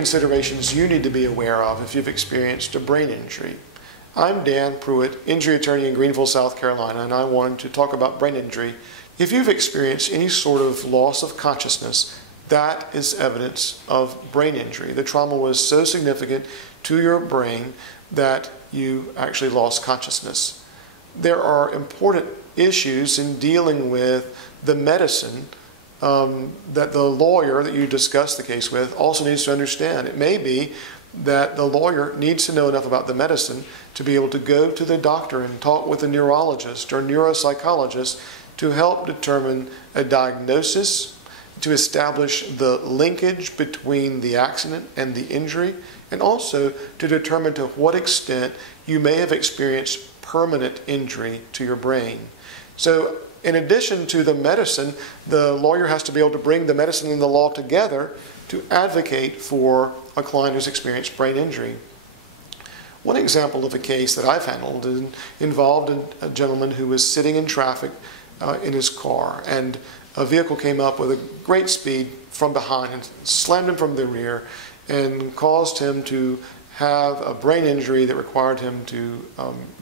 considerations you need to be aware of if you've experienced a brain injury. I'm Dan Pruitt, injury attorney in Greenville, South Carolina, and I wanted to talk about brain injury. If you've experienced any sort of loss of consciousness, that is evidence of brain injury. The trauma was so significant to your brain that you actually lost consciousness. There are important issues in dealing with the medicine that the lawyer that you discuss the case with also needs to understand. It may be that the lawyer needs to know enough about the medicine to be able to go to the doctor and talk with a neurologist or neuropsychologist to help determine a diagnosis, to establish the linkage between the accident and the injury, and also to determine to what extent you may have experienced permanent injury to your brain. So in addition to the medicine, the lawyer has to be able to bring the medicine and the law together to advocate for a client who's experienced brain injury. One example of a case that I've handled involved a gentleman who was sitting in traffic in his car, and a vehicle came up with a great speed from behind and slammed him from the rear and caused him to have a brain injury that required him to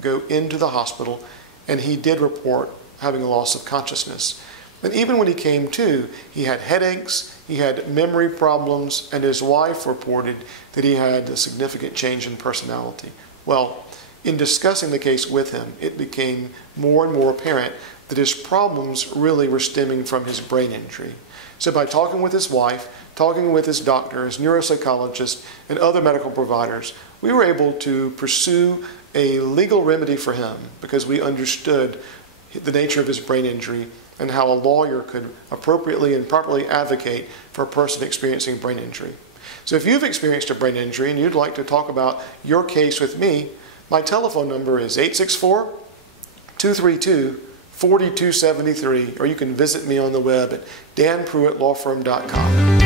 go into the hospital, and he did report having a loss of consciousness. And even when he came to, he had headaches, he had memory problems, and his wife reported that he had a significant change in personality. Well, in discussing the case with him, it became more and more apparent that his problems really were stemming from his brain injury. So by talking with his wife, talking with his doctor, his neuropsychologist, and other medical providers, we were able to pursue a legal remedy for him because we understood the nature of his brain injury and how a lawyer could appropriately and properly advocate for a person experiencing brain injury. So if you've experienced a brain injury and you'd like to talk about your case with me, my telephone number is 864-232-4273, or you can visit me on the web at danpruittlawfirm.com.